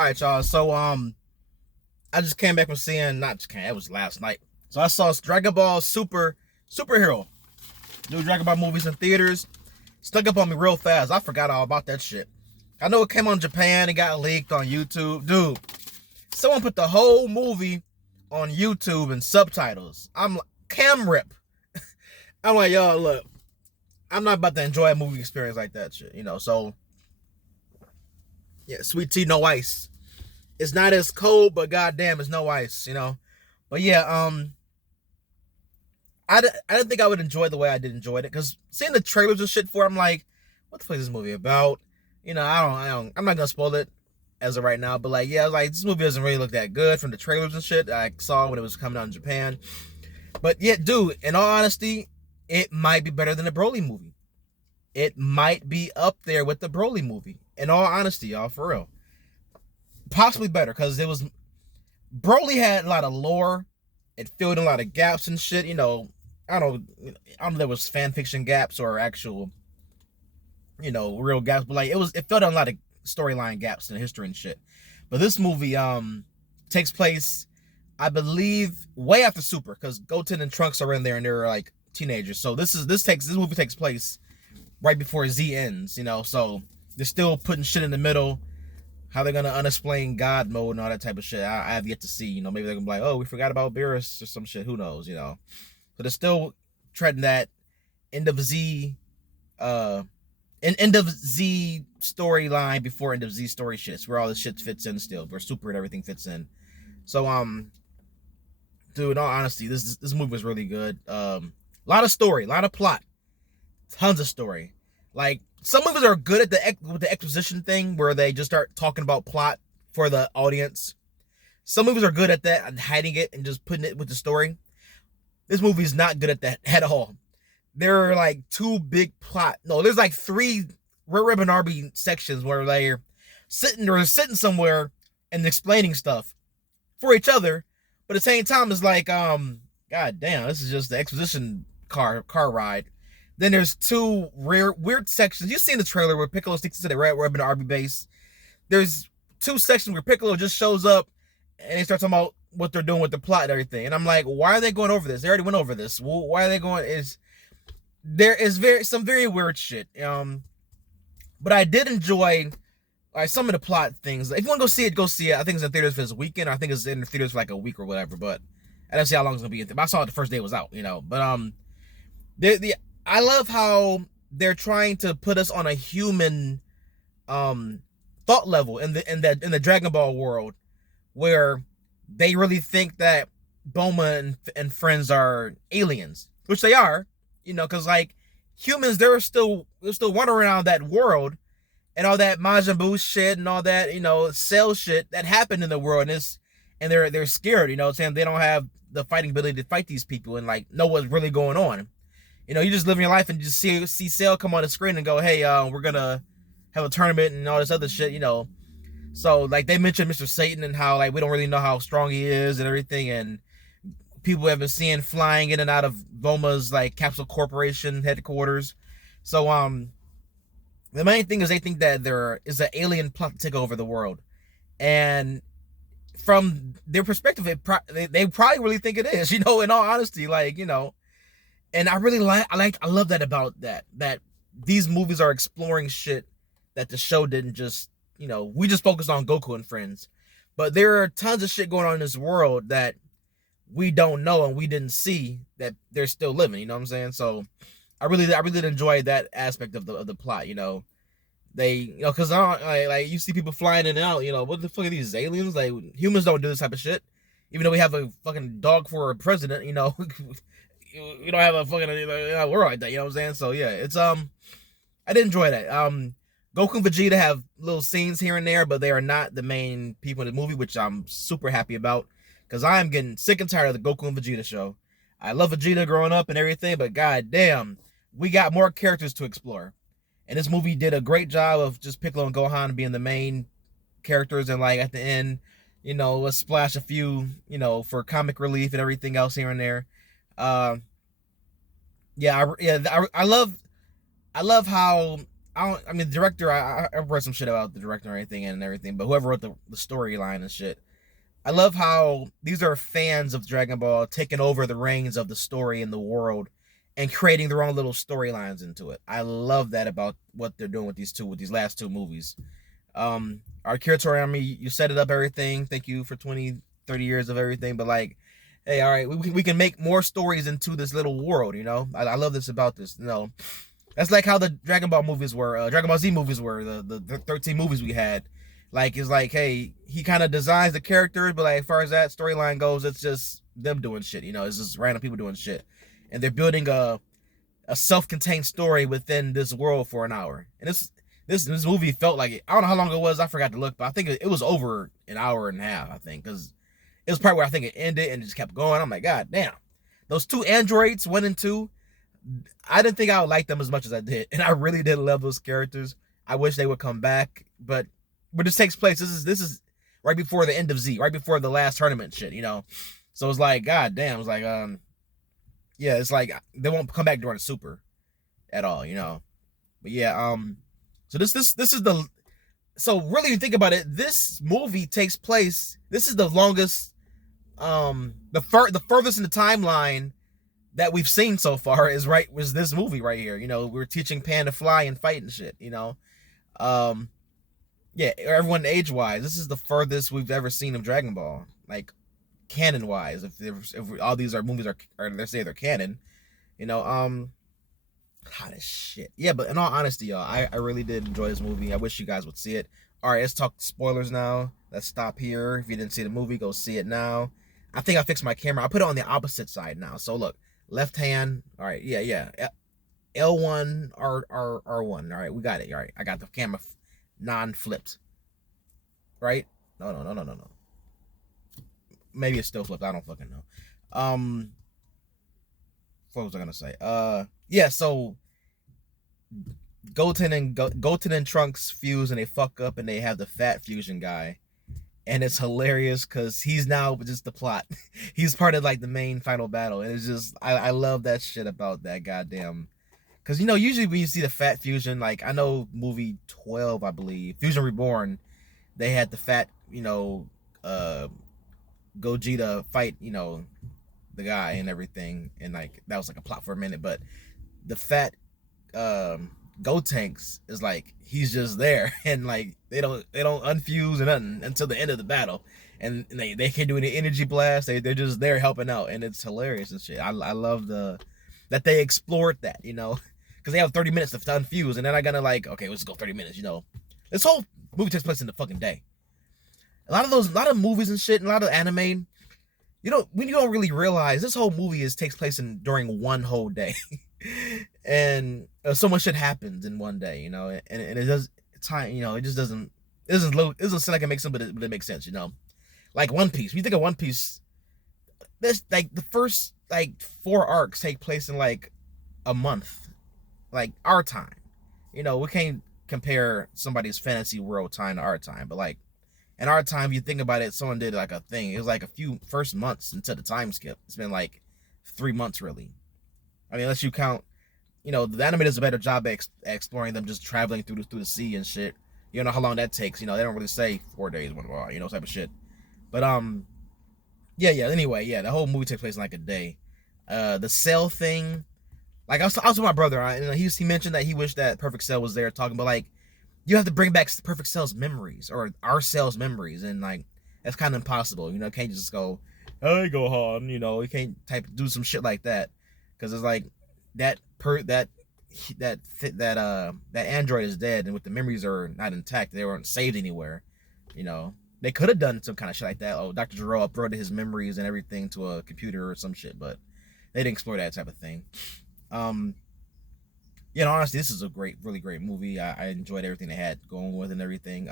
All right, y'all. So I just came back from seeing not just came. It was last night. So I saw Dragon Ball Superhero. New Dragon Ball movies in theaters. Stuck up on me real fast. I forgot all about that shit. I know it came on Japan. It got leaked on YouTube, dude. Someone put the whole movie on YouTube and subtitles. I'm like, cam rip. I'm like, yo, look. I'm not about to enjoy a movie experience like that shit, So yeah, sweet tea, no ice. It's not as cold, but goddamn, it's no ice. But yeah, I didn't think I would enjoy the way I did enjoy it because seeing the trailers and shit for it, I'm like, what the fuck is this movie about? I'm not gonna spoil it as of right now, but like, yeah, I was like, this movie doesn't really look that good from the trailers and shit I saw when it was coming out in Japan. But yeah, dude, in all honesty, it might be better than the Broly movie. It might be up there with the Broly movie. In all honesty, y'all, for real. Possibly better because it was Broly had a lot of lore. It filled in a lot of gaps and shit. I don't know if there was fan fiction gaps or actual, real gaps, but like it filled in a lot of storyline gaps in history and shit. But this movie takes place, I believe, way after Super, because Goten and Trunks are in there and they're like teenagers. So this movie takes place right before Z ends, so they're still putting shit in the middle. How they're gonna unexplain God mode and all that type of shit, I have yet to see. Maybe they're gonna be like, oh, we forgot about Beerus or some shit. Who knows? But they're still treading that end of Z, end of Z storyline before end of Z story shit. It's where all this shit fits in still, where Super and everything fits in. So dude, in all honesty, this movie was really good. A lot of story, a lot of plot, tons of story. Like, some movies are good at with the exposition thing where they just start talking about plot for the audience. Some movies are good at that and hiding it and just putting it with the story. This movie's not good at that at all. There are like two big plot. No, there's like three Red Ribbon Army sections where they're sitting somewhere and explaining stuff for each other. But at the same time, it's like, god damn, this is just the exposition car ride. Then there's two weird sections. You've seen the trailer where Piccolo sticks to the Red Ribbon Army base. There's two sections where Piccolo just shows up and they start talking about what they're doing with the plot and everything. And I'm like, why are they going over this? They already went over this. Why are they going? There is some very weird shit. But I did enjoy some of the plot things. If you want to go see it, go see it. I think it's in theaters for this weekend. I think it's in the theaters for like a week or whatever. But I don't see how long it's gonna be. But I saw it the first day it was out. But I love how they're trying to put us on a human thought level in the Dragon Ball world, where they really think that Bulma and friends are aliens, which they are, because like humans, they're still wandering around that world and all that Majin Buu shit and all that, Cell shit that happened in the world, and they're scared, saying they don't have the fighting ability to fight these people and like know what's really going on. You just live your life and just see Cell come on the screen and go, hey, we're gonna have a tournament and all this other shit, So like they mentioned Mr. Satan and how like we don't really know how strong he is and everything, and people have been seeing flying in and out of Bulma's like Capsule Corporation headquarters. So the main thing is they think that there is an alien plot to take over the world, and from their perspective, they probably really think it is. In all honesty, like and I really I love that about that these movies are exploring shit that the show didn't just, we just focused on Goku and friends. But there are tons of shit going on in this world that we don't know and we didn't see that they're still living, you know what I'm saying? So I really enjoy that aspect of the plot, They, because like you see people flying in and out, what the fuck are these aliens? Like, humans don't do this type of shit. Even though we have a fucking dog for a president, we don't have a fucking world like that, you know what I'm saying? So yeah, it's I did enjoy that. Goku and Vegeta have little scenes here and there, but they are not the main people in the movie, which I'm super happy about, because I am getting sick and tired of the Goku and Vegeta show. I love Vegeta growing up and everything, but god damn, we got more characters to explore. And this movie did a great job of just Piccolo and Gohan being the main characters, and like at the end, let's splash a few, for comic relief and everything else here and there. I love how I mean, the director. I read some shit about the director and everything, but whoever wrote the storyline and shit. I love how these are fans of Dragon Ball taking over the reins of the story in the world and creating their own little storylines into it. I love that about what they're doing with these last two movies. Our Akira Toriyama, you set it up everything. Thank you for 20, 30 years of everything. But like, hey, all right, we can make more stories into this little world, you know? I love this about this, you know? That's like how the Dragon Ball movies were, Dragon Ball Z movies were, the 13 movies we had. Like, it's like, hey, he kind of designs the characters, but like, as far as that storyline goes, it's just them doing shit, you know? It's just random people doing shit. And they're building a self-contained story within this world for an hour. And this movie felt like it. I don't know how long it was. I forgot to look, but I think it was over an hour and a half, I think, because it was part where I think it ended and it just kept going. I'm like, God damn. Those two androids, 1 and 2, I didn't think I would like them as much as I did. And I really did love those characters. I wish they would come back, but this takes place. This is right before the end of Z, right before the last tournament shit, you know? So it's like, God damn, it's like, yeah, it's like they won't come back during the Super at all, you know? But yeah, so this is the, so really you think about it, this movie takes place, this is the longest, the furthest in the timeline that we've seen so far was this movie right here. You know, we're teaching Pan to fly and fight and shit, you know? Yeah, everyone age-wise, this is the furthest we've ever seen of Dragon Ball, like, canon-wise, if all these movies are let's say they're canon, you know, hot as shit. Yeah, but in all honesty, y'all, I really did enjoy this movie. I wish you guys would see it. All right, let's talk spoilers now. Let's stop here. If you didn't see the movie, go see it now. I think I fixed my camera. I put it on the opposite side now. So look, left hand. All right, yeah. L1, R1. All right, we got it. All right, I got the camera non-flipped. Right? No. Maybe it's still flipped. I don't fucking know. What was I gonna say? Yeah. So Goten and Trunks fuse and they fuck up and they have the fat fusion guy, and it's hilarious because he's now just the plot. He's part of like the main final battle, and it's just I love that shit about that goddamn. Because you know usually when you see the fat fusion, like I know movie 12, I believe, Fusion Reborn, they had the fat, you know, Gogeta fight, you know, the guy and everything, and like that was like a plot for a minute, but the fat Gotenks is like he's just there and like they don't unfuse or nothing until the end of the battle, and they can't do any energy blast. They're just there helping out, and it's hilarious and shit. I love that they explored that, you know, because they have 30 minutes to unfuse, and then I gotta like, okay, let's go 30 minutes, you know. This whole movie takes place in the fucking day. A lot of movies and shit, and a lot of anime, you don't really realize this whole movie takes place during one whole day, and so much shit happens in one day, you know, and it does time, you know, it just doesn't seem like it makes sense, but it makes sense, you know, like One Piece. When you think of One Piece, this like the first like 4 arcs take place in like a month, like our time, you know. We can't compare somebody's fantasy world time to our time, but like. In our time, you think about it, someone did like a thing. It was like a few first months into the time skip. It's been like 3 months, really. I mean, unless you count, you know, the anime does a better job at exploring them just traveling through the sea and shit. You know how long that takes. You know, they don't really say 4 days, you know, type of shit. But yeah. Anyway, yeah, the whole movie takes place in like a day. The Cell thing, like I was with my brother, and he mentioned that he wished that Perfect Cell was there talking, but like. You have to bring back Perfect Cell's memories, or our Cell's memories, and like that's kind of impossible. You know, can't just go, "Hey, Gohan," you know, you can't do some shit like that, because it's like that android is dead, and with the memories are not intact, they weren't saved anywhere. You know, they could have done some kind of shit like that. Oh, Dr. Gero uploaded his memories and everything to a computer or some shit, but they didn't explore that type of thing. You know, honestly, this is a really great movie. I enjoyed everything they had going with and everything.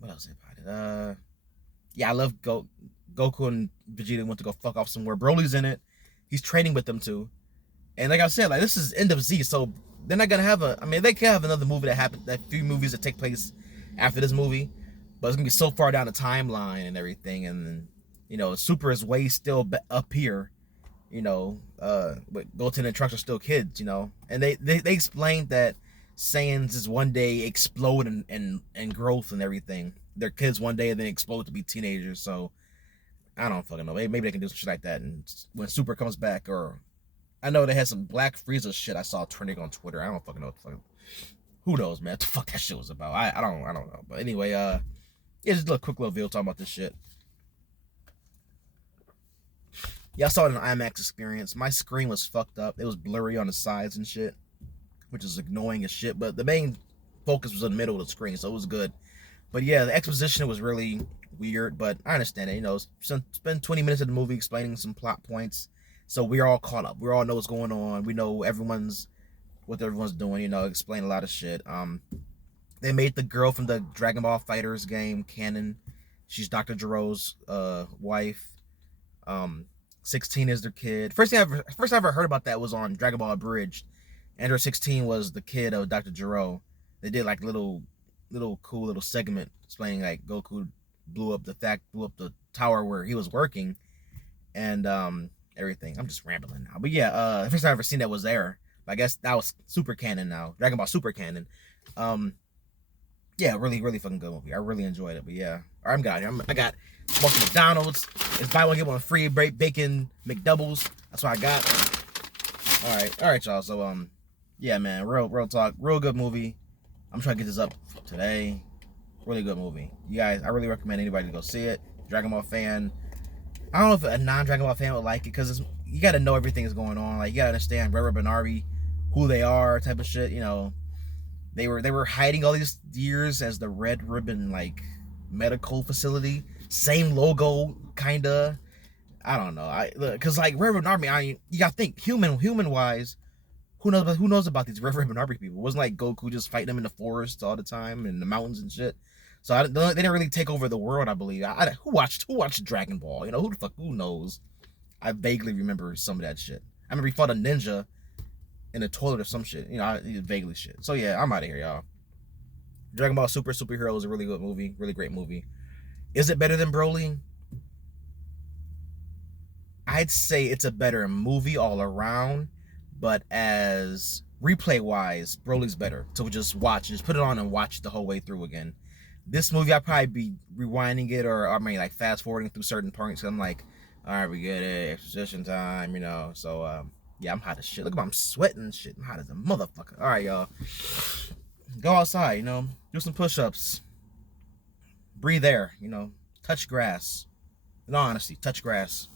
What else about it? Yeah, I love Goku and Vegeta went to go fuck off somewhere. Broly's in it. He's training with them too. And like I said, like this is end of Z, so they're not gonna have they can have another movie that few movies that take place after this movie, but it's gonna be so far down the timeline and everything, and you know, Super is way still up here. But Goten and Trunks are still kids, and they explained that Saiyans is one day explode and growth and everything. They're kids one day and then explode to be teenagers. So I don't fucking know. Maybe they can do some shit like that. And when Super comes back, or I know they had some Black Frieza shit I saw trending on Twitter. I don't fucking know what the fuck. Who knows, man? What the fuck that shit was about? I don't know. But anyway, yeah, just a quick little video talking about this shit. Yeah, I saw it in an IMAX experience. My screen was fucked up. It was blurry on the sides and shit, which is annoying as shit. But the main focus was in the middle of the screen, so it was good. But yeah, the exposition was really weird, but I understand it. Spend 20 minutes of the movie explaining some plot points, so we're all caught up. We all know what's going on. We know what everyone's doing. Explain a lot of shit. They made the girl from the Dragon Ball FighterZ game canon. She's Dr. Gero's wife. 16 is their kid. First I ever heard about that was on Dragon Ball Abridged. Android 16 was the kid of Dr. Gero. They did like little cool little segment explaining like Goku blew up the tower where he was working and everything. I'm just rambling now. But yeah, the first time I ever seen that was there. But I guess that was super canon now. Dragon Ball Super canon. Yeah, really, really fucking good movie. I really enjoyed it. But yeah. I got most McDonald's. It's buy one get one free bacon McDoubles. That's what I got. All right, y'all. So yeah, man, real talk, real good movie. I'm trying to get this up today. Really good movie. You guys, I really recommend anybody to go see it. Dragon Ball fan. I don't know if a non-Dragon Ball fan would like it because you got to know everything is going on. Like you got to understand Red Ribbon Army, who they are, type of shit. They were hiding all these years as the Red Ribbon like medical facility. Same logo, kinda. I don't know. Cause like Red Ribbon Army, you gotta think human wise. Who knows about these Red Ribbon Army people? It wasn't like Goku just fighting them in the forest all the time and the mountains and shit. So they didn't really take over the world, I believe. Who watched Dragon Ball? Who knows? I vaguely remember some of that shit. I remember he fought a ninja in the toilet or some shit. Vaguely shit. So yeah, I'm out of here, y'all. Dragon Ball Superhero is a really good movie, really great movie. Is it better than Broly? I'd say it's a better movie all around, but as replay wise, Broly's better. So just put it on and watch it the whole way through again. This movie I'd probably be rewinding it or like fast forwarding through certain points. I'm like, all right, we get it, exposition time, So yeah, I'm hot as shit. Look at me, I'm sweating and shit. I'm hot as a motherfucker. All right, y'all. Go outside, do some push-ups. Breathe air, touch grass. In all honesty, touch grass.